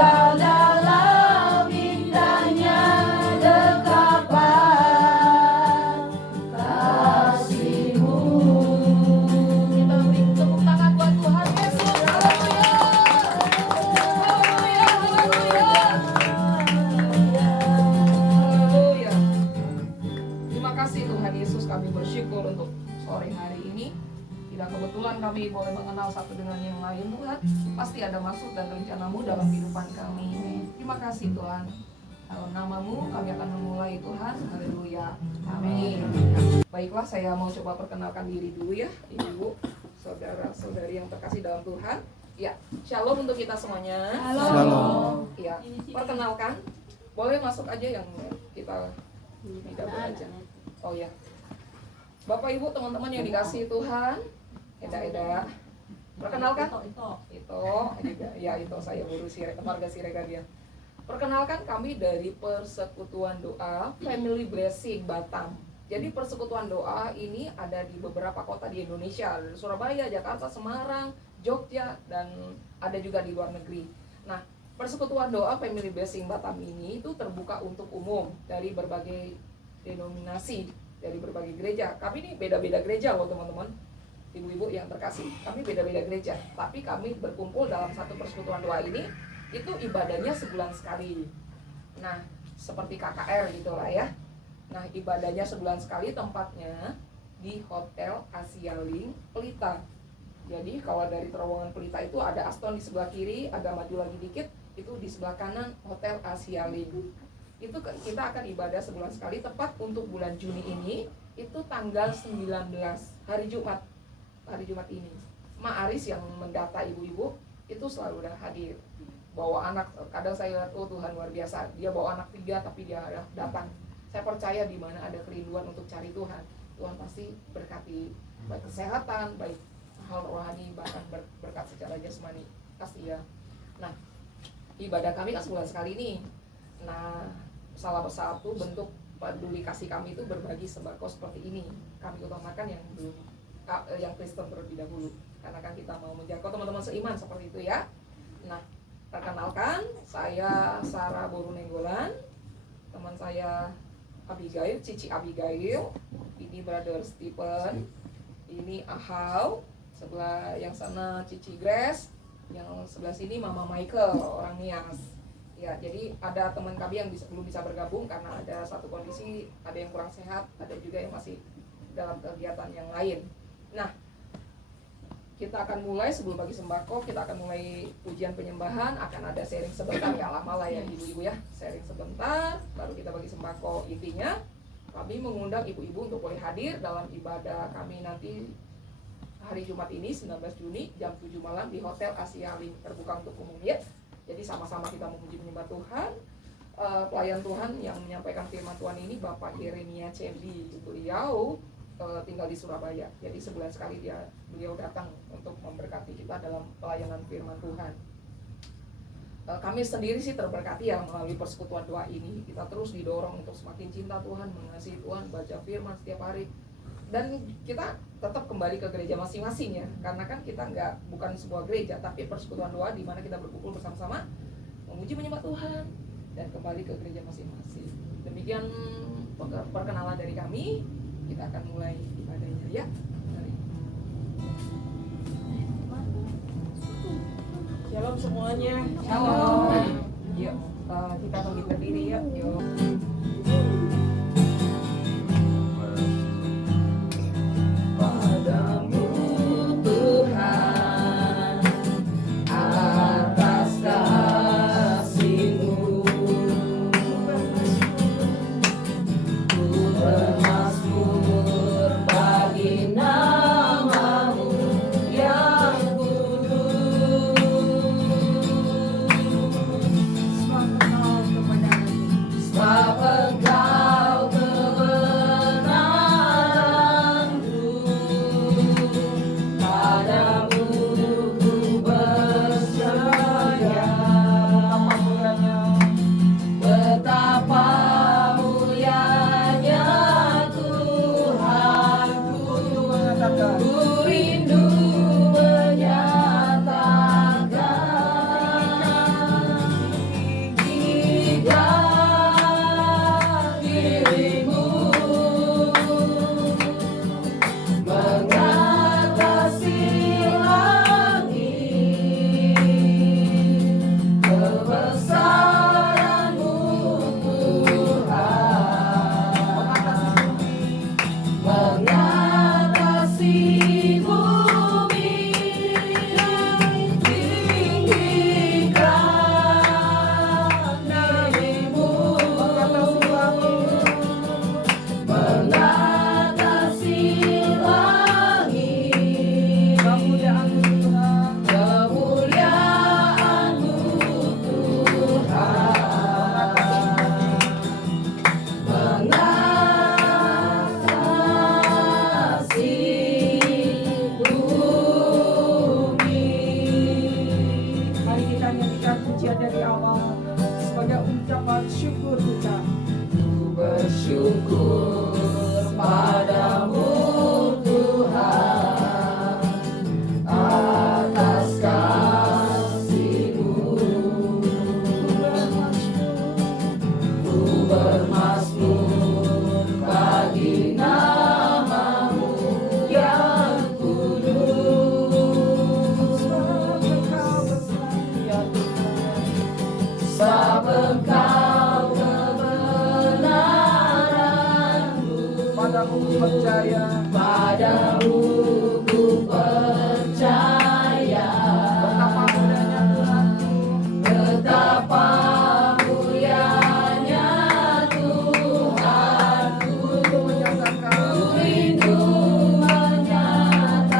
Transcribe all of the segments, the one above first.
tinggal dalam indahnya dekapan kasih-Mu. Kita beri tepuk tangan buat Tuhan Yesus. Haleluya. Haleluya. Haleluya. Haleluya. Terima kasih Tuhan Yesus, kami bersyukur untuk sore hari ini. Tidak kebetulan kami boleh mengenal satu dengan yang lain, Tuhan. Pasti ada maksud dan rencana-Mu dalam kehidupan kami. Terima kasih Tuhan. Dalam nama-Mu kami akan memulai, Tuhan. Haleluya. Amin. Baiklah, saya mau coba perkenalkan diri dulu ya, Ibu, saudara-saudari yang terkasih dalam Tuhan. Ya, shalom untuk kita semuanya. Shalom. Ya, perkenalkan. Boleh masuk aja yang kita tidak belajar. Oh ya. Bapak Ibu, teman-teman yang dikasihi Tuhan, Eda, perkenalkan. Itu juga, ya itu saya guru keluarga Siregar dia. Perkenalkan, kami dari Persekutuan Doa Family Blessing Batam. Jadi Persekutuan Doa ini ada di beberapa kota di Indonesia, di Surabaya, Jakarta, Semarang, Jogja, dan ada juga di luar negeri. Nah, Persekutuan Doa Family Blessing Batam ini itu terbuka untuk umum dari berbagai denominasi, dari berbagai gereja. Kami ini beda-beda gereja loh teman-teman, ibu-ibu yang terkasih. Kami beda-beda gereja, tapi kami berkumpul dalam satu persekutuan doa ini. Itu ibadahnya sebulan sekali. Nah, seperti KKR gitulah ya. Nah, ibadahnya sebulan sekali, tempatnya di Hotel Asia Link Pelita. Jadi kalau dari terowongan Pelita itu ada Aston di sebelah kiri, agak maju lagi dikit, itu di sebelah kanan Hotel Asia Link. Itu kita akan ibadah sebulan sekali, tepat untuk bulan Juni ini, itu tanggal 19, hari Jumat ini. Ma Aris yang mendata ibu-ibu itu selalu udah hadir, bawa anak. Kadang saya lihat, oh Tuhan luar biasa, dia bawa anak 3 tapi dia datang. Saya percaya di mana ada kerinduan untuk cari Tuhan, Tuhan pasti berkati, baik kesehatan, baik hal rohani, bahkan berkat secara jasmani pasti ya. Nah, ibadah kami kan sebulan sekali nih. Nah, salah satu bentuk peduli kasih kami itu berbagi sembako seperti ini. Kami utamakan yang Kristen terlebih dahulu, karena kan kita mau menjangkau teman-teman seiman seperti itu ya. Nah, perkenalkan, saya Sarah Boru Nenggolan, teman saya Abigail, Cici Abigail, ini Brother Stephen, ini Ahau, sebelah yang sana Cici Grace, yang sebelah sini Mama Michael, orang Nias. Ya, jadi ada teman kami yang belum bisa bergabung karena ada satu kondisi, ada yang kurang sehat, ada juga yang masih dalam kegiatan yang lain. Nah, kita akan mulai sebelum bagi sembako, kita akan mulai pujian penyembahan, akan ada sharing sebentar, ya lama lah ya ibu-ibu ya, sharing sebentar, baru kita bagi sembako. Intinya, kami mengundang ibu-ibu untuk boleh hadir dalam ibadah kami nanti hari Jumat ini 19 Juni jam 7 malam di Hotel Asia Link, terbuka untuk umum ya. Jadi sama-sama kita memuji menyembah Tuhan. Pelayan Tuhan yang menyampaikan firman Tuhan ini Bapak Yeremia Cendi, beliau tinggal di Surabaya. Jadi sebulan sekali beliau datang untuk memberkati kita dalam pelayanan firman Tuhan. Kami sendiri sih terberkati ya melalui persekutuan doa ini. Kita terus didorong untuk semakin cinta Tuhan, mengasihi Tuhan, baca firman setiap hari. Dan kita tetap kembali ke gereja masing-masing ya, karena kan kita bukan sebuah gereja, tapi persekutuan doa di mana kita berkumpul bersama-sama memuji menyembah Tuhan dan kembali ke gereja masing-masing. Demikian perkenalan dari kami. Kita akan mulai ibadahnya ya. Shalom semuanya. Shalom. Yuk, kita bangkit berdiri ya. Yuk. Wow. kebesaran-Mu Tuhan, mengatasi bumi, tinggikan diri-Mu, mengatasi langit, kemuliaan-Mu Tuhan, mengatasi bumi. Mari kita nyanyikan pujian dari awal sebagai ucapan syukur kita. Ku bersyukur padamu Tuhan atas kasih-Mu. Ku bermazmur bagi nama-Mu yang kudus. Sebab Engkau kebenaran-Mu, Padamu ku percaya, padamu ku percaya. betapa mudanya Tuhanku, Betapa mulianya Tuhanku, menyatakan rindu menyatakan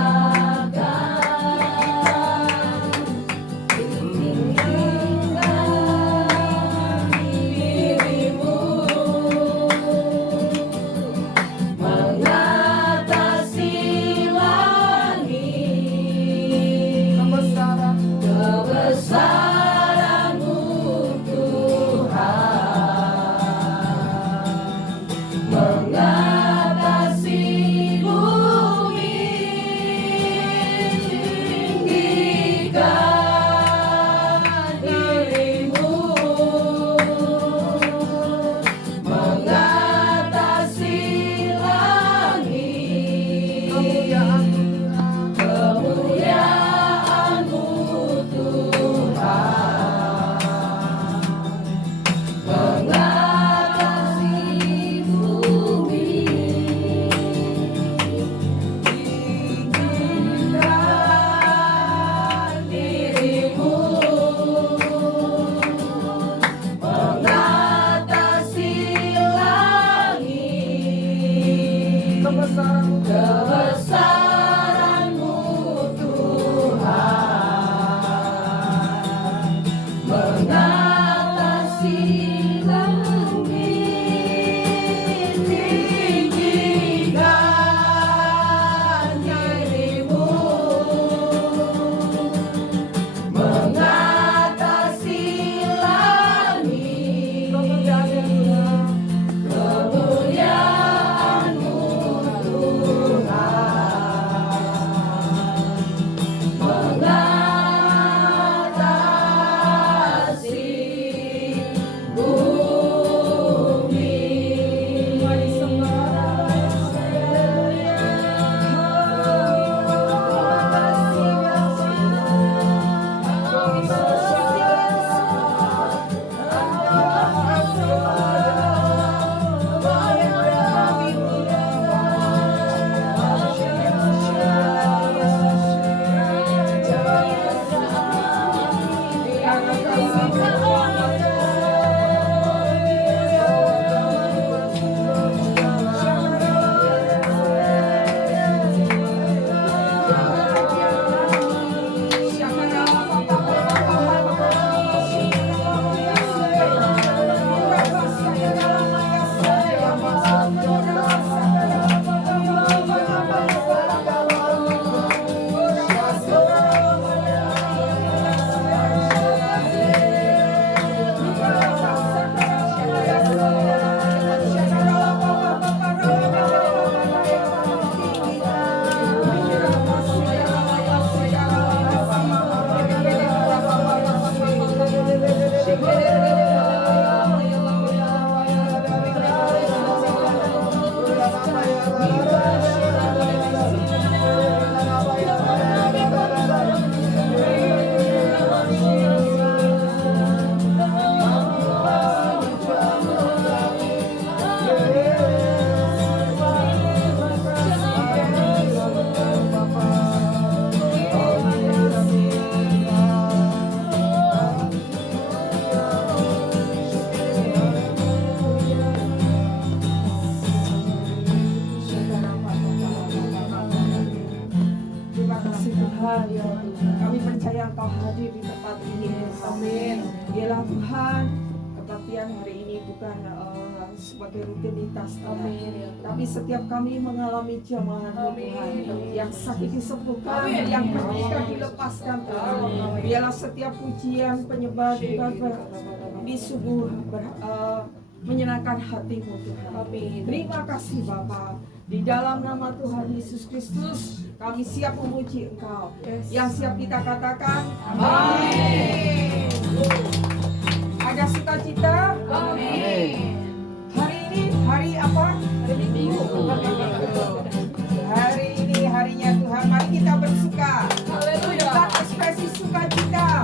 diri-Mu, mengatasi langit, kebesaran-Mu Tuhan, mengatasi bumi, tinggikan diri-Mu, mengatasi langit, kemuliaan-Mu Tuhan, mengatasi bumi, tinggikan diri-Mu, mengatasi langit, kebesaran-Mu Tuhan, mengatasi langit, tinggikan diri-Mu, mengatasi langit, kemuliaan-Mu Tuhan, kebaktian hari ini bukan sebagai rutinitas Tuhan, tapi setiap kami mengalami jamahan Tuhan, yang sakit disembuhkan, yang terikat dilepaskan Tuhan. Biarlah setiap pujian penyembah Tuhan di subuh menyenangkan hatimu Tuhan. Terima kasih Bapa. Di dalam nama Tuhan Yesus Kristus, kami siap memuji Engkau. Yang siap kita katakan, amin. Ada sukacita? Amin. Hari ini hari apa? Hari Minggu. Hari ini harinya Tuhan. Mari kita bersuka. Haleluya. Kita ekspresi sukacita.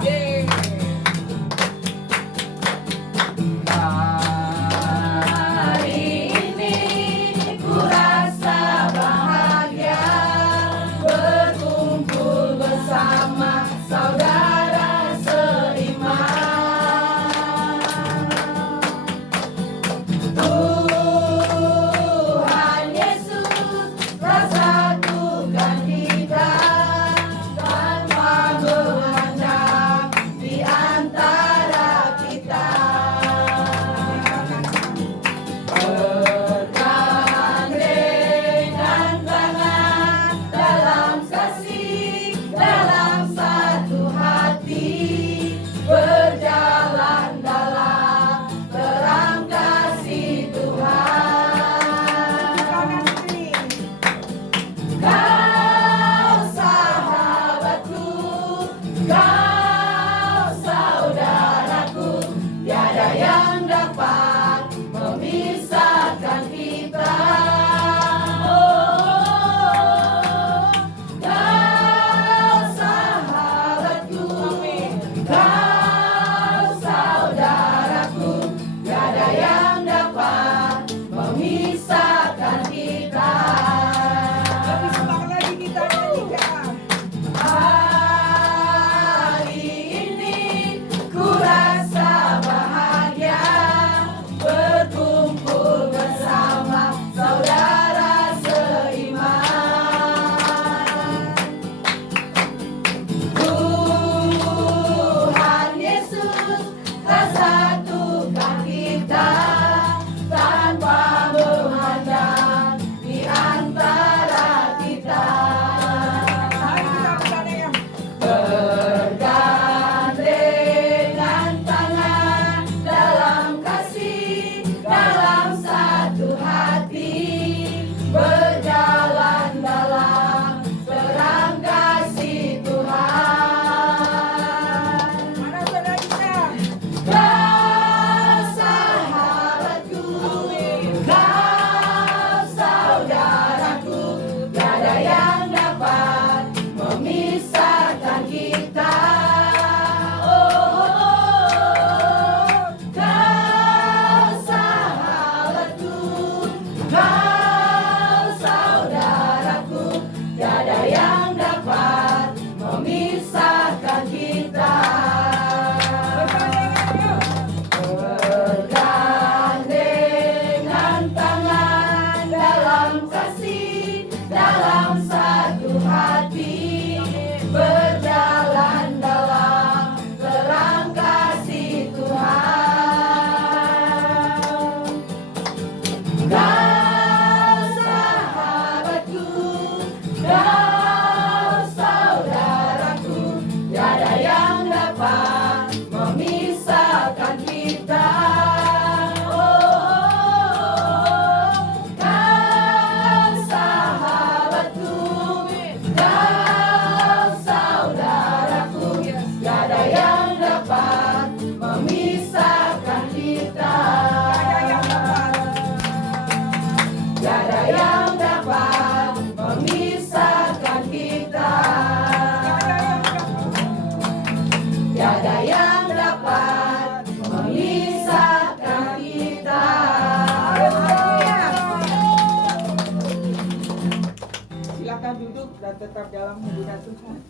Tetap dalam hadirat Tuhan.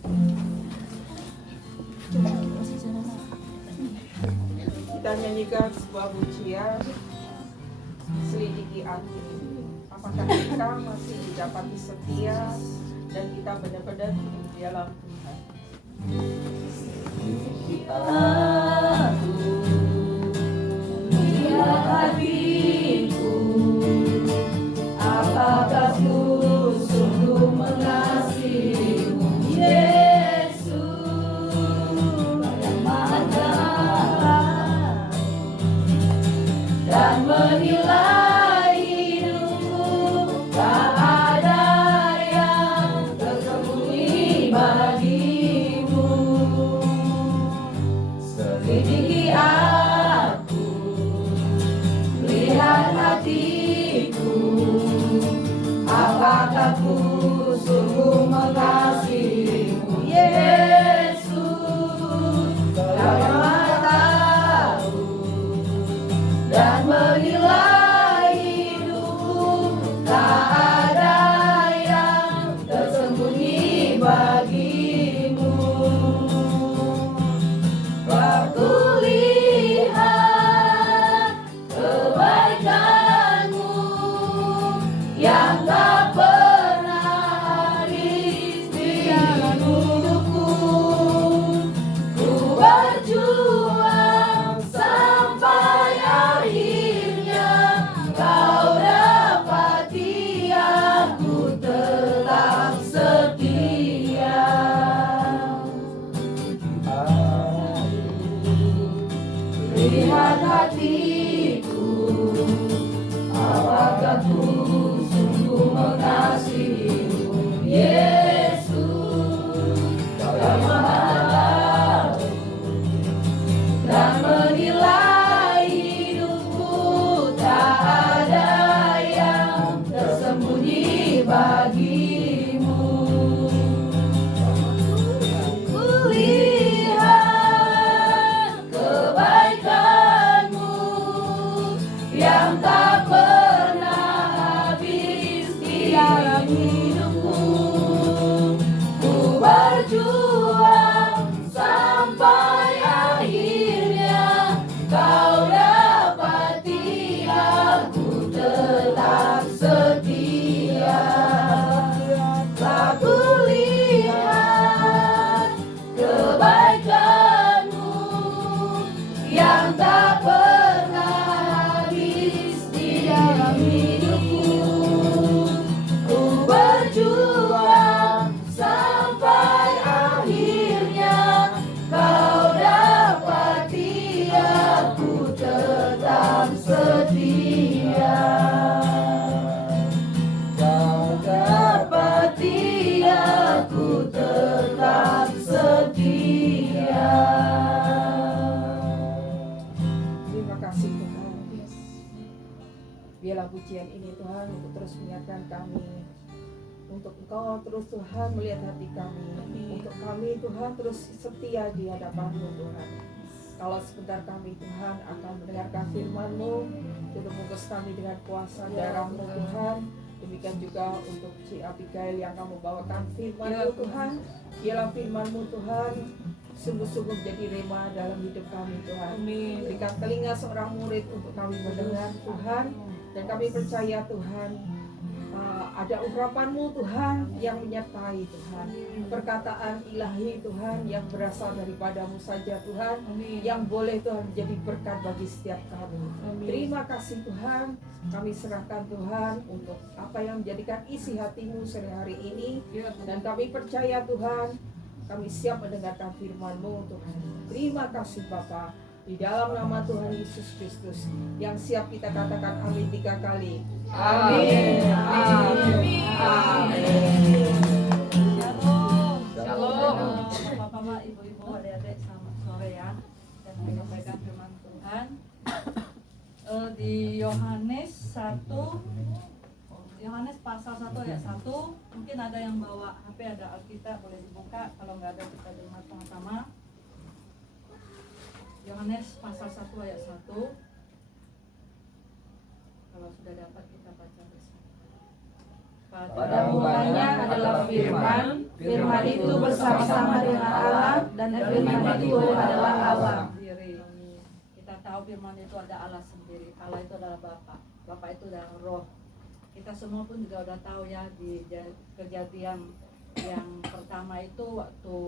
Kita nyanyikan sebuah pujian, selidiki hati. Apakah kita masih didapati setia dan kita benar-benar hidup di dalam Tuhan. Selidiki aku. lihat hatiku, apakah ku sungguh mengasihimu, Yesus. Kau yang maha tahu dan menilai hidupku, tak ada yang tersembunyi bagimu. Kulihat kebaikanmu yang tak pernah habis di dalam hidupku. Ku berjuang sampai akhirnya kau dapati aku tetap setia. Tak kulihat kebaikanmu yang tak pernah habis di dalam hidupku. Ku berjuang sampai akhirnya kau dapati aku tetap setia. Kau dapati aku tetap setia. Terima kasih Tuhan. Biarlah pujian ini Tuhan untuk terus mengingatkan kami, untuk Engkau terus Tuhan melihat hati kami, untuk kami Tuhan terus setia di hadapan-Mu Tuhan. Kalau sebentar kami Tuhan akan mendengarkan firman-Mu, tutup bungkus kami dengan kuasa darah-Mu Tuhan. Demikian juga untuk si Abigail yang kamu bawakan firman-Mu Tuhan. Biarlah firman-Mu Tuhan sungguh-sungguh menjadi rema dalam hidup kami Tuhan. Berikan telinga seorang murid untuk kami mendengar Tuhan. Dan kami percaya Tuhan, ada urapan-Mu Tuhan yang menyertai Tuhan. Perkataan ilahi Tuhan yang berasal daripada-Mu saja Tuhan, yang boleh Tuhan menjadi berkat bagi setiap kami. Terima kasih Tuhan, kami serahkan Tuhan untuk apa yang menjadikan isi hati-Mu sehari-hari ini. Dan kami percaya Tuhan, kami siap mendengarkan firman-Mu Tuhan. Terima kasih Bapa. Di dalam nama Tuhan Yesus Kristus yang siap kita katakan amin 3 kali. Amin. Amin. Amin. Shalom. Bapak-bapak, ibu-ibu, adik-adik, selamat sore ya. Dan menyampaikan firman Tuhan di Yohanes 1, Yohanes pasal 1 ayat 1. Mungkin ada yang bawa HP, ada Alkitab, boleh dibuka. Kalau nggak ada kita dengar sama-sama. Yohanes pasal 1 ayat 1. Kalau sudah dapat kita baca bersama. Pada mulanya adalah firman, firman itu bersama-sama dengan Allah, dan firman itu adalah Allah. Sendiri. Kita tahu firman itu ada Allah sendiri. Allah itu adalah Bapa. Bapa itu adalah Roh. Kita semua pun juga udah tahu ya di kejadian yang pertama itu waktu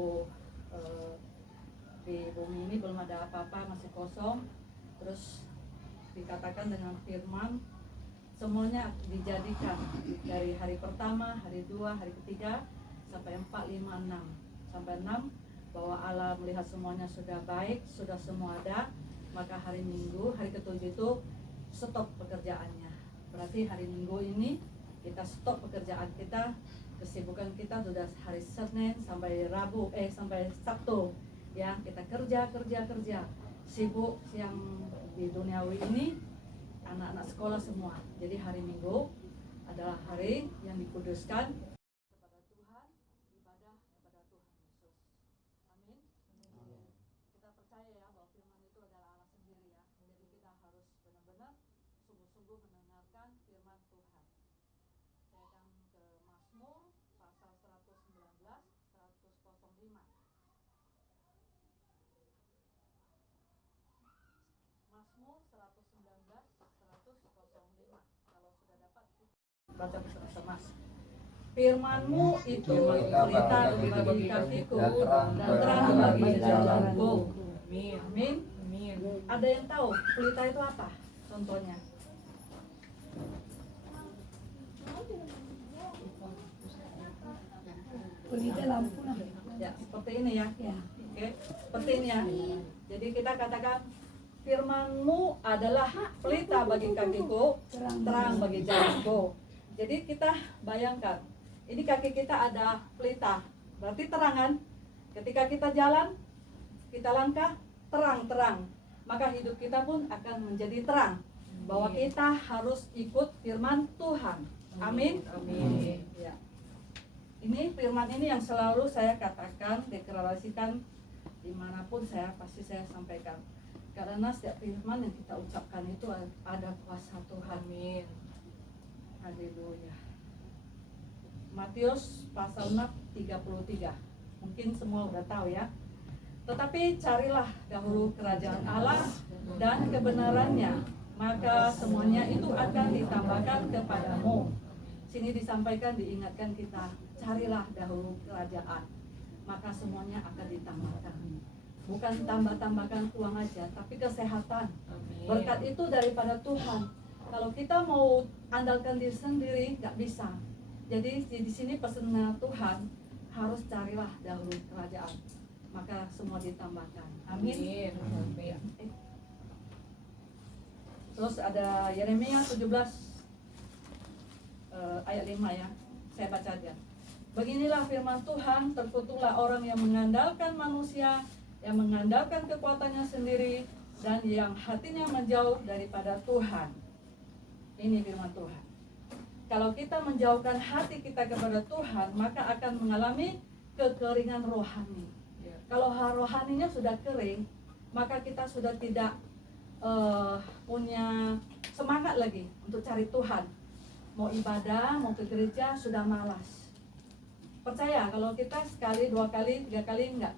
di bumi ini belum ada apa-apa, masih kosong. Terus dikatakan dengan firman semuanya dijadikan dari hari pertama, hari 2, hari ketiga sampai 4, 5, 6 sampai 6 bahwa Allah melihat semuanya sudah baik, sudah semua ada. Maka hari Minggu, hari ketujuh itu stop pekerjaannya. Berarti hari Minggu ini kita stop pekerjaan kita, kesibukan kita sudah hari Senin sampai Rabu, sampai Sabtu. Ya, kita kerja, sibuk yang di duniawi ini, anak-anak sekolah semua. Jadi hari Minggu adalah hari yang dikuduskan kepada Tuhan, ibadah kepada Tuhan Yesus. Amin. Kita percaya ya bahwa firman itu adalah Allah sendiri ya. Jadi kita harus benar-benar sungguh-sungguh mendengarkan firman Tuhan. Saya akan ke Mazmur pasal 119, 105. Mazmur 119, 105. Kalau sudah dapat baca bersama-sama. Firman-Mu itu pelita bagi kakiku dan terang bagi jalanku. Amin. Ada yang tahu pelita itu apa? Contohnya. Pelita lampu Ya, seperti ini ya. Oke, seperti ini ya. Jadi kita katakan firman-Mu adalah pelita bagi kakiku, terang bagi jalanku. Jadi kita bayangkan, ini kaki kita ada pelita, berarti terang kan? Ketika kita jalan, kita langkah, terang-terang, maka hidup kita pun akan menjadi terang. Bahwa kita harus ikut firman Tuhan. Amin. Amin. Ya. Ini firman ini yang selalu saya katakan, deklarasikan dimanapun pasti saya sampaikan. Karena setiap firman yang kita ucapkan itu ada kuasa Tuhan. Amin. Haleluya. Matius pasal 6:33. Mungkin semua udah tahu ya. Tetapi carilah dahulu kerajaan Allah dan kebenarannya, maka semuanya itu akan ditambahkan kepadamu. Sini disampaikan, diingatkan kita, carilah dahulu kerajaan, maka semuanya akan ditambahkan. Bukan tambah-tambahkan uang aja, tapi kesehatan. Berkat itu daripada Tuhan. Kalau kita mau andalkan diri sendiri, nggak bisa. Jadi di sini pesannya Tuhan, harus carilah dahulu kerajaan, maka semua ditambahkan. Amin. Terus ada Yeremia 17 ayat 5 ya. Saya baca aja. Beginilah firman Tuhan, terkutuklah orang yang mengandalkan manusia, yang mengandalkan kekuatannya sendiri, dan yang hatinya menjauh daripada Tuhan. Ini firman Tuhan. Kalau kita menjauhkan hati kita kepada Tuhan, maka akan mengalami kekeringan rohani. Kalau rohaninya sudah kering, maka kita sudah tidak punya semangat lagi untuk cari Tuhan. Mau ibadah, mau ke gereja, sudah malas. Percaya kalau kita sekali, 2 kali, 3 kali nggak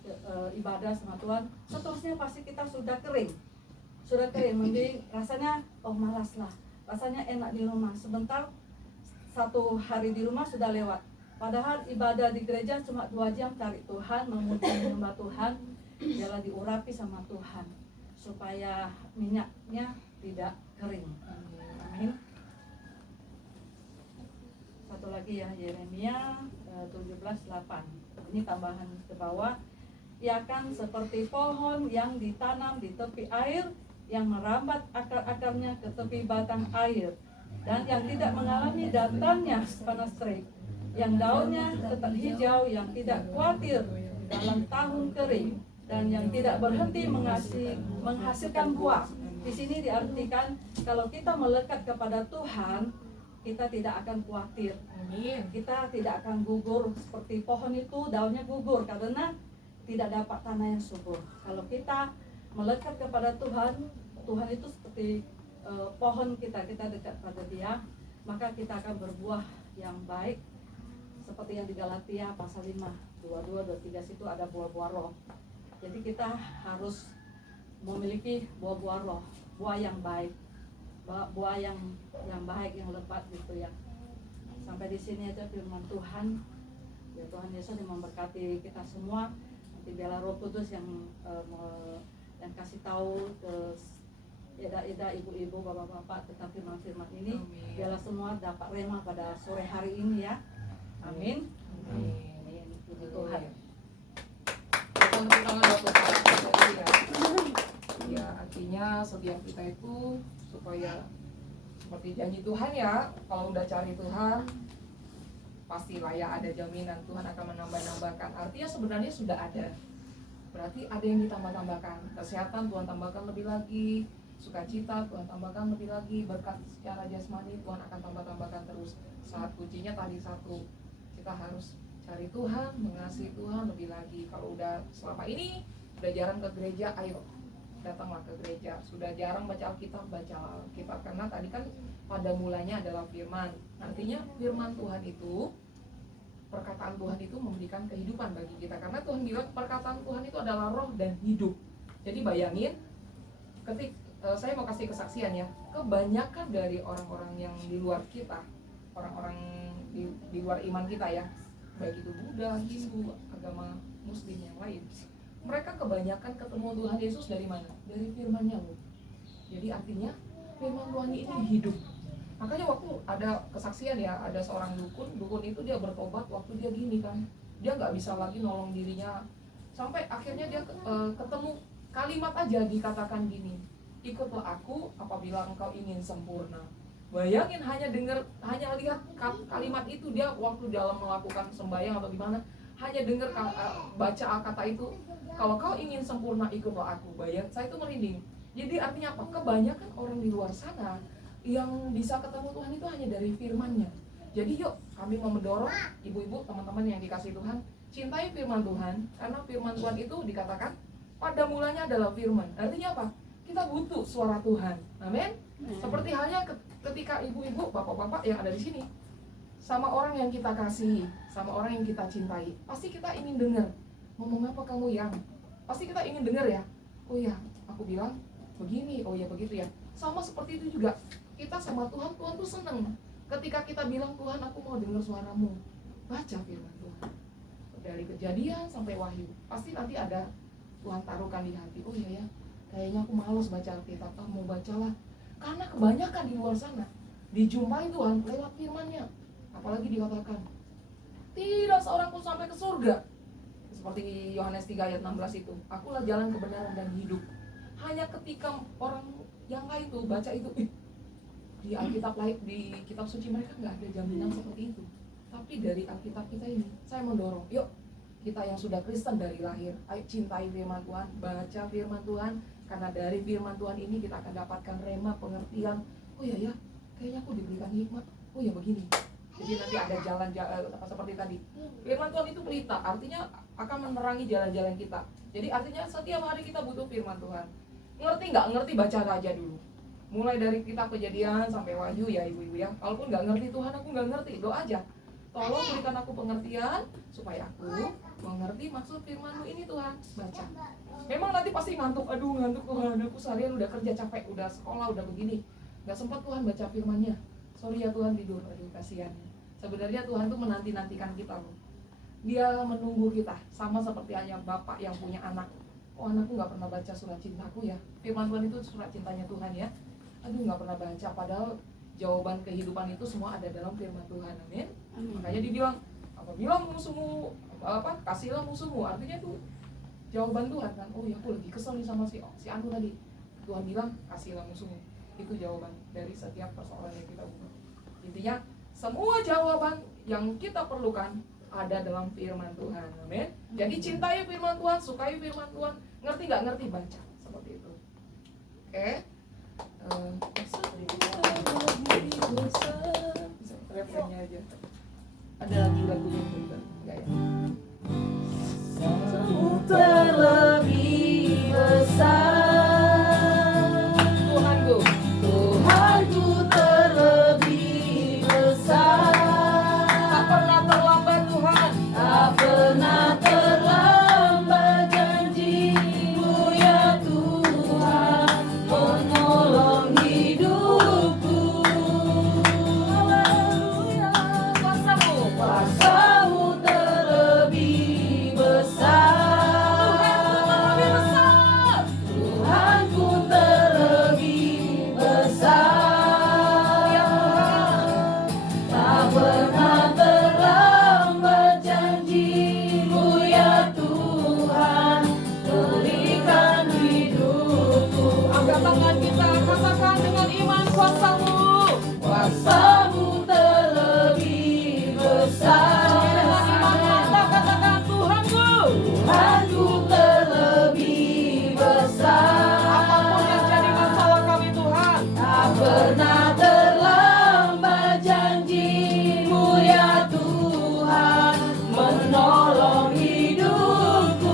ibadah sama Tuhan, seterusnya pasti kita sudah kering. Sudah kering, mending rasanya malas lah. Rasanya enak di rumah. Sebentar 1 hari di rumah sudah lewat. Padahal ibadah di gereja cuma 2 jam, cari Tuhan, memuji menyembah Tuhan, biarlah diurapi sama Tuhan supaya minyaknya tidak kering. Amin. Satu lagi ya, Yeremia 17:8. Ini tambahan ke bawah. Ia akan seperti pohon yang ditanam di tepi air, yang merambat akar-akarnya ke tepi batang air, dan yang tidak mengalami datangnya panas terik, yang daunnya tetap hijau, yang tidak khawatir dalam tahun kering, dan yang tidak berhenti menghasilkan buah. Di sini diartikan kalau kita melekat kepada Tuhan, kita tidak akan khawatir. Amin. Kita tidak akan gugur seperti pohon itu, daunnya gugur karena tidak dapat tanah yang subur. Kalau kita melekat kepada Tuhan, Tuhan itu seperti pohon kita dekat pada Dia, maka kita akan berbuah yang baik. Seperti yang di Galatia pasal 5, 22, 23 situ ada buah-buah roh. Jadi kita harus memiliki buah-buah roh, buah yang baik, buah yang baik, yang lebat gitu ya. Sampai di sini aja firman Tuhan. Ya Tuhan Yesus yang memberkati kita semua. Nanti biarlah Roh Kudus yang kasih tahu ke eda-eda, ibu-ibu, bapak-bapak tentang firman-firman ini. Biarlah semua dapat rema pada sore hari ini ya. Amin. Amin. Puji Tuhan. Tepuk tangan buat Tuhan. Ya, artinya setiap kita itu supaya seperti janji Tuhan ya, kalau udah cari Tuhan pastilah ya ada jaminan Tuhan akan menambah-nambahkan. Artinya sebenarnya sudah ada, berarti ada yang ditambah-tambahkan. Kesehatan Tuhan tambahkan lebih lagi, sukacita Tuhan tambahkan lebih lagi, berkat secara jasmani Tuhan akan tambah-tambahkan terus. Saat kuncinya tadi satu, kita harus cari Tuhan, mengasihi Tuhan lebih lagi. Kalau udah selama ini udah jarang ke gereja, ayo datanglah ke gereja. Sudah jarang baca Alkitab, baca Alkitab. Karena tadi kan pada mulanya adalah firman. Artinya firman Tuhan itu, perkataan Tuhan itu memberikan kehidupan bagi kita. Karena Tuhan bilang perkataan Tuhan itu adalah roh dan hidup. Jadi bayangin, saya mau kasih kesaksian ya, kebanyakan dari orang-orang yang di luar kita, orang-orang di luar iman kita ya, baik itu Buddha, Hindu, agama Muslim yang lain, mereka kebanyakan ketemu Tuhan Yesus dari mana? Dari firman-Nya loh. Jadi artinya firman Tuhan ini hidup. Makanya waktu ada kesaksian ya, ada seorang dukun itu dia bertobat waktu dia gini kan, dia nggak bisa lagi nolong dirinya, sampai akhirnya dia ketemu kalimat aja dikatakan gini, ikutlah aku apabila engkau ingin sempurna. Bayangin hanya lihat kalimat itu, dia waktu dalam melakukan sembahyang atau gimana, hanya dengar baca kata itu, kalau kau ingin sempurna ikutlah aku. Saya itu merinding. Jadi artinya apa? Kebanyakan orang di luar sana yang bisa ketemu Tuhan itu hanya dari firman-Nya. Jadi yuk kami mau mendorong ibu-ibu, teman-teman yang dikasih Tuhan, cintai firman Tuhan, karena firman Tuhan itu dikatakan pada mulanya adalah firman. Artinya apa? Kita butuh suara Tuhan. Amin. Seperti halnya ketika ibu-ibu, bapak-bapak yang ada di sini, sama orang yang kita kasihi, sama orang yang kita cintai, pasti kita ingin dengar, ngomong apa kamu yang? Pasti kita ingin dengar ya. Oh ya, aku bilang begini, oh ya begitu ya. Sama seperti itu juga, kita sama Tuhan, Tuhan tuh seneng ketika kita bilang, Tuhan aku mau dengar suaramu. Baca firman Tuhan. Dari Kejadian sampai Wahyu, pasti nanti ada Tuhan taruhkan di hati. Oh iya ya, kayaknya aku malas baca Alkitab, mau bacalah. Karena kebanyakan di luar sana dijumpai Tuhan lewat firman-Nya. Apalagi dikatakan tidak seorang pun sampai ke surga. Seperti Yohanes 3 ayat 16 itu, akulah jalan kebenaran dan hidup. Hanya ketika orang yang lain tuh baca itu, di Alkitab lain, di kitab suci mereka nggak ada jaminan seperti itu. Tapi dari Alkitab kita ini, saya mendorong, yuk kita yang sudah Kristen dari lahir, ayo cintai firman Tuhan, baca firman Tuhan, karena dari firman Tuhan ini kita akan dapatkan rema, pengertian. Oh iya ya, kayaknya aku diberikan hikmat. Oh ya begini. Jadi nanti ada jalan seperti tadi. Firman Tuhan itu pelita, artinya akan menerangi jalan-jalan kita. Jadi artinya setiap hari kita butuh firman Tuhan. Ngerti nggak? Ngerti, baca aja dulu. Mulai dari kitab Kejadian sampai Wahyu ya ibu-ibu ya. Kalaupun nggak ngerti, Tuhan aku nggak ngerti, doa aja. Tolong berikan aku pengertian supaya aku mengerti maksud firman-Mu ini Tuhan. Baca. Memang nanti pasti ngantuk, aduh ngantuk Tuhan, aku seharian udah kerja capek, udah sekolah, udah begini, nggak sempat Tuhan baca firman-Nya. Sorry ya Tuhan, tidur, aduh kasihan. Sebenarnya Tuhan tuh menanti-nantikan kita loh. Dia menunggu kita, sama seperti hanya bapak yang punya anak. Oh anakku nggak pernah baca surat cintaku ya. Firman Tuhan itu surat cintanya Tuhan ya. Aduh nggak pernah baca, padahal jawaban kehidupan itu semua ada dalam firman Tuhan. Amin. Makanya dibilang, apabila musuhmu kasihlah musuhmu, artinya itu jawaban Tuhan kan. Oh ya aku lagi kesel nih sama si Anu tadi. Tuhan bilang kasihlah musuhmu. Itu jawaban dari setiap persoalan yang kita buat. Intinya semua jawaban yang kita perlukan ada dalam firman Tuhan. Amin. Jadi cintai firman Tuhan, sukai firman Tuhan. Ngerti nggak ngerti, baca seperti itu. Oke. Refrennya aja. Ada lagi lagunya juga enggak ya? Terlebih besar Tuhanku, Tuhanku terlebih besar, tak pernah terlambat Tuhan, tak pernah terlambat janji-Mu ya Tuhan, menolong hidupku. Haleluya. Kuasa-Mu terlebih besar, Tuhanku terlebih besar, tak pernah terlambat janji-Mu ya Tuhan, berikan hidupku. angkat tangan kita, katakan dengan iman, kuasa-Mu, Kuasa-Mu terlebih besar, dengan iman mata katakan Tuhanku, Tuhanku terlebih besar, apapun yang jadi masalah kami Tuhan, tak pernah terlambat janji-Mu ya Tuhan, menolong hidupku.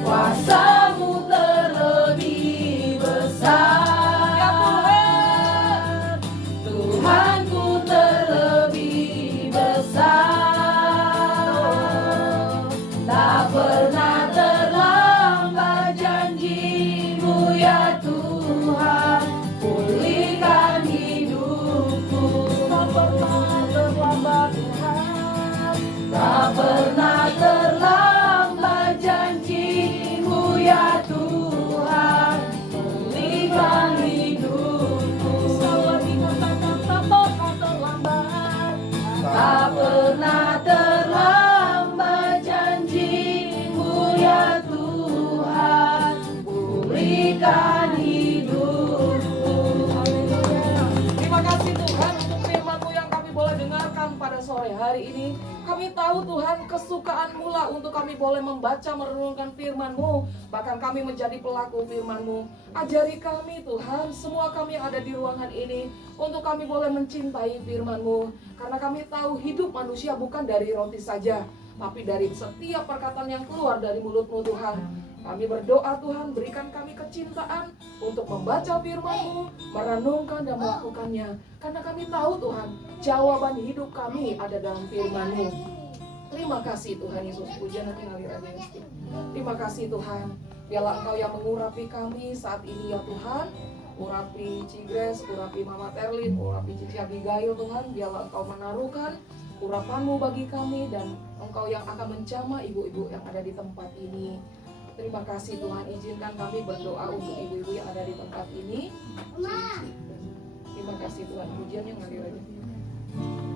Kuasa-Mu terlebih besar, berikan hidupku. Terima kasih Tuhan untuk firman-Mu yang kami boleh dengarkan pada sore hari ini. Kami tahu Tuhan kesukaan-Mu lah untuk kami boleh membaca merenungkan firman-Mu. Bahkan kami menjadi pelaku firman-Mu. Ajari kami Tuhan, semua kami yang ada di ruangan ini, untuk kami boleh mencintai firman-Mu. Karena kami tahu hidup manusia bukan dari roti saja, tapi dari setiap perkataan yang keluar dari mulut-Mu Tuhan. Kami berdoa Tuhan, berikan kami kecintaan untuk membaca firman-Mu, merenungkan dan melakukannya. Karena kami tahu Tuhan, jawaban hidup kami ada dalam firman-Mu. Terima kasih Tuhan Yesus, pujian nanti ngalir aja Yesus. Terima kasih Tuhan, biarlah Engkau yang mengurapi kami saat ini ya Tuhan. Urapi Cigres, urapi Mama Terlin, urapi Cici Abigail Tuhan. Biarlah Engkau menaruhkan urapan-Mu bagi kami, dan Engkau yang akan menjamah ibu-ibu yang ada di tempat ini. Terima kasih Tuhan, izinkan kami berdoa untuk ibu-ibu yang ada di tempat ini. Terima kasih Tuhan, pujiannya ngalir aja.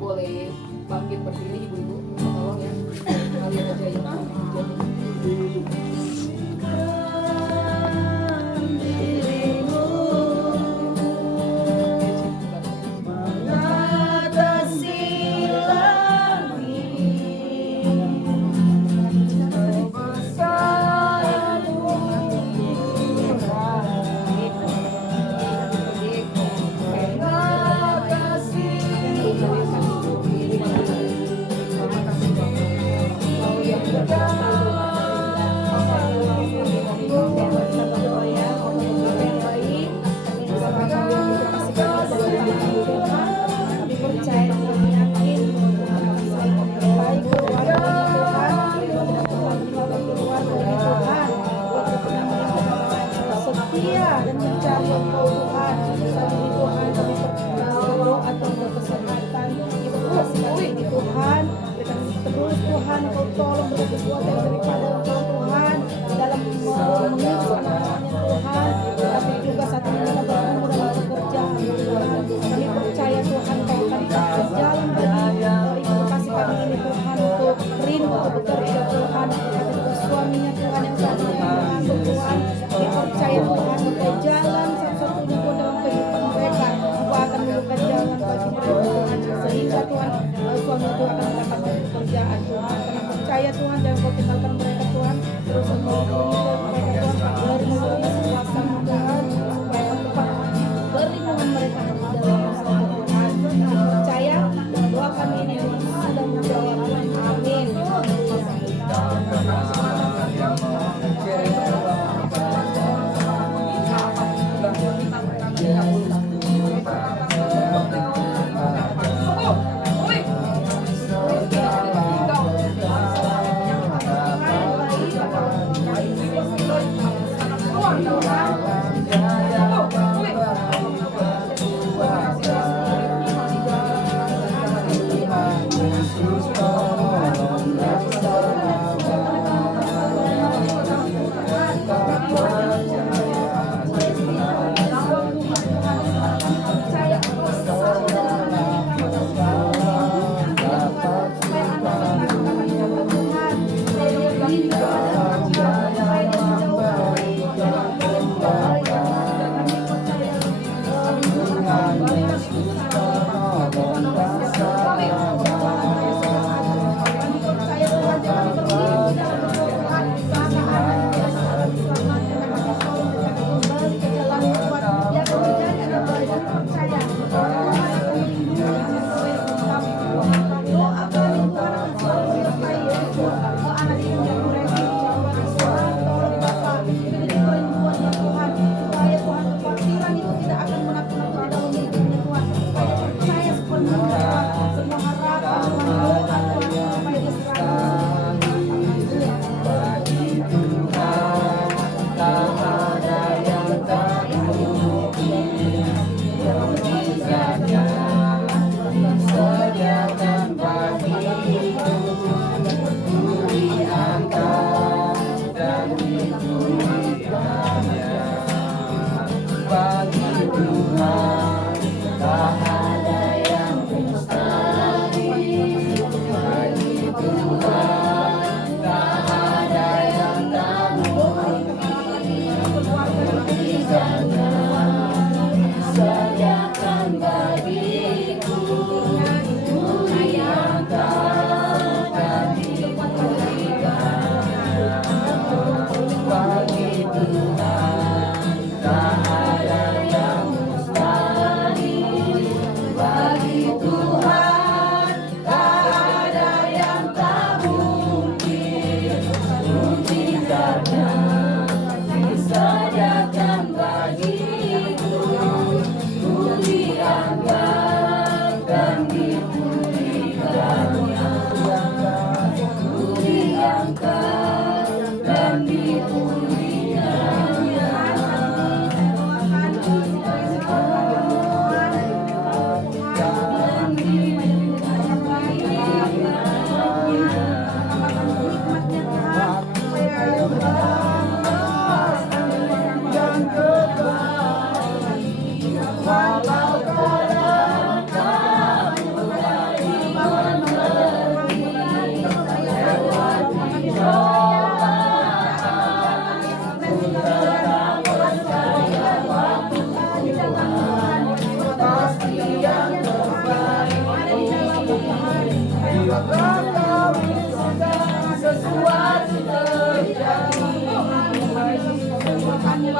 Boleh bangkit berdiri ibu-ibu, tolong ya. Ngalir aja yang pujiannya.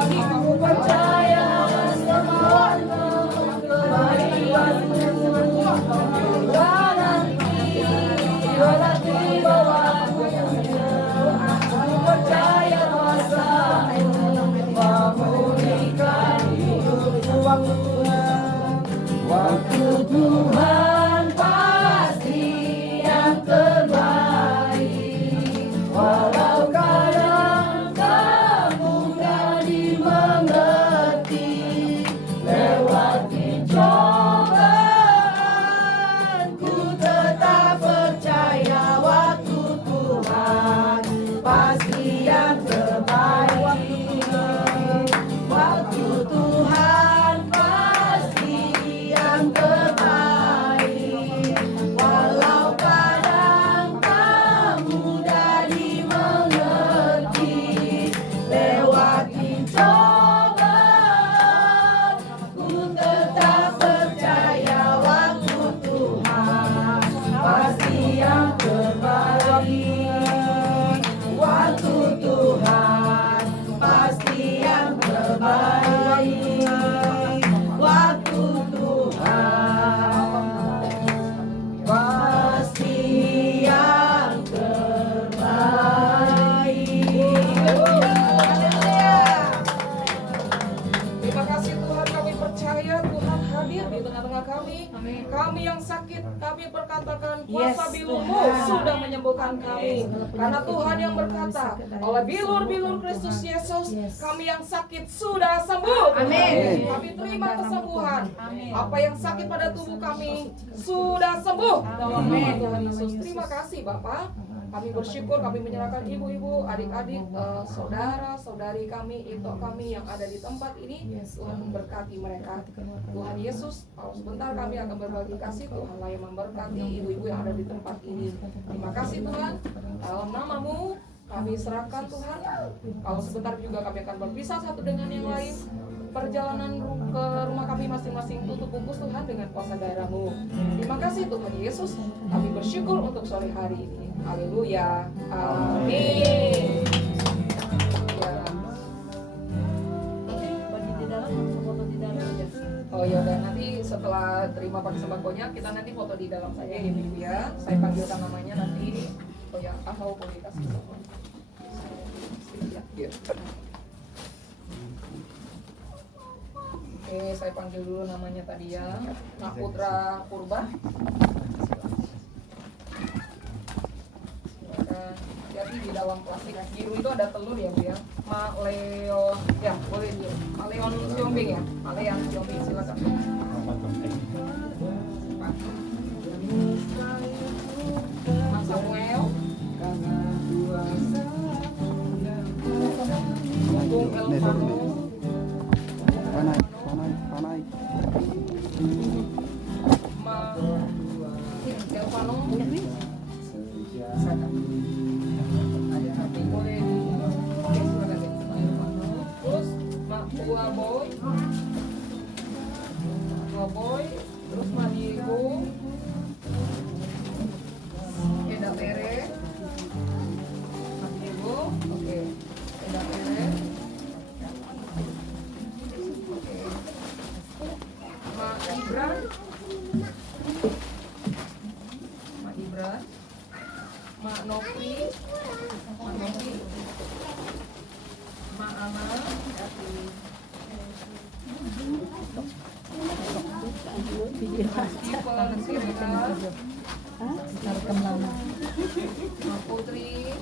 lagi. Aku percaya semua kebaikan nanti bawahnya. Aku percaya kuasa memulihkan hidupku. Waktu Tuhan pasti yang terbaik. Walau kadang tak mudah dimengerti, lewati cobaan ku tetap percaya. Waktu Tuhan pasti yang terbaik. Waktu Tuhan pasti yang terbaik. Walau kadang tak mudah dimengerti, lewati cobaan ku tetap percaya. Waktu Tuhan pasti yang terbaik. Waktu Tuhan pasti yang terbaik. Waktu Tuhan pasti yang terbaik. Terima kasih Tuhan, kami percaya Tuhan hadir di tengah-tengah kami. Kami yang sakit, kami berkatakan kuasa bilur-Mu sudah menyembuhkan kami. Karena Tuhan yang berkata, oleh bilur-bilur Kristus Yesus, kami yang sakit sudah sembuh. Amin. Kami terima kesembuhan. Apa yang sakit pada tubuh kami sudah sembuh dalam nama Tuhan Yesus. Terima kasih Bapak. Kami bersyukur, kami menyerahkan ibu-ibu, adik-adik, saudara-saudari kami, itu kami yang ada di tempat ini. Tuhan memberkati mereka. Tuhan Yesus, kalau sebentar kami akan berbagi kasih, Tuhanlah yang memberkati ibu-ibu yang ada di tempat ini. Terima kasih Tuhan, dalam nama-Mu kami serahkan Tuhan. Kalau sebentar juga kami akan berpisah satu dengan yang lain. Perjalanan ke rumah kami masing-masing tutup bungkus Tuhan dengan kuasa darah-Mu. Terima kasih Tuhan Yesus, kami bersyukur untuk sore hari ini. Haleluya. Amin. Ya. Nanti bagi di dalam, foto di dalam aja. Oh ya udah, nanti setelah terima pakai sembakonya kita nanti foto di dalam saja ya Ibu ya. Saya panggilkan namanya nanti. Oh ya, atau boleh kasih semua. Ya. Oke, saya panggil dulu namanya tadi ya. Nak Putra Purba. Hati-hati di dalam plastik biru itu ada telur ya Bu ya. Mak Leon, ya boleh dia. Mak Leon Siombing ya. Mak Leon Siombing silakan. Mak Samuel. Bung Elvano. Panay. Mak Elvano. Ada hati boleh di oke, silakan deh. Terus Mak Boy, terus Mak Diego, Eda Tere, Mak Diego, oke, Eda Tere, oke, Mak Ibran, Mak Novi, Mak Ana, Mak Putri,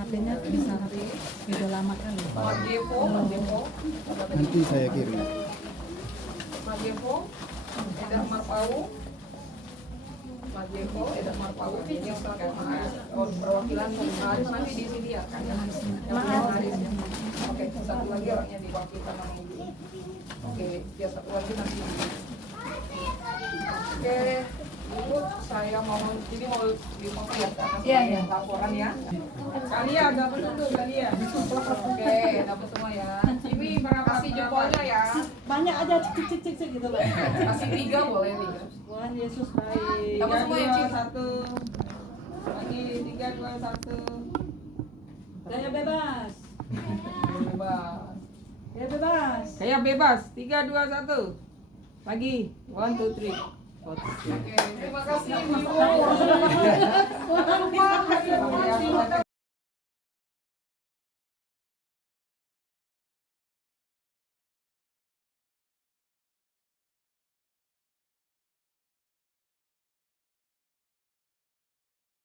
HP-nya bisa video lama kali. Mak Devo, Nanti saya kirim. Mak Devo, Eda Marpau, Mak Devo, Eda Marpau, ini yang perwakilan Haris nanti di sini ya kan? Haris ya. Oke, satu lagi orangnya diwakilkan sama Ibu. Oke, ya satu lagi nanti. Oke, Ibu, saya mau dipotong ya karena laporan ya. Kalian dapat dulu kalian. Oke, dapat semua ya. Ini kasih jempolnya ya. Banyak aja cik gitu loh. Kasih 3 boleh 3. Tuhan Yesus baik. Dapat semua ya, Cik? 1. Lagi 3, 2, 1. Saya bebas. Bebas. Ya bebas. Kayak bebas. 3, 2, 1. Pagi. 1, 2, 3. Oke, terima kasih Ibu.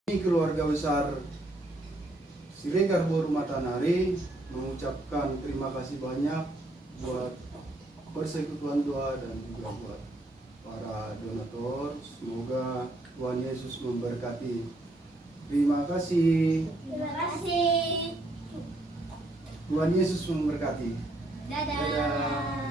Ini keluarga besar Siregar Boru Matanari mengucapkan terima kasih banyak buat persekutuan doa dan juga buat para donatur. Semoga Tuhan Yesus memberkati. Terima kasih. Terima kasih. Tuhan Yesus memberkati. Dadah. Dadah.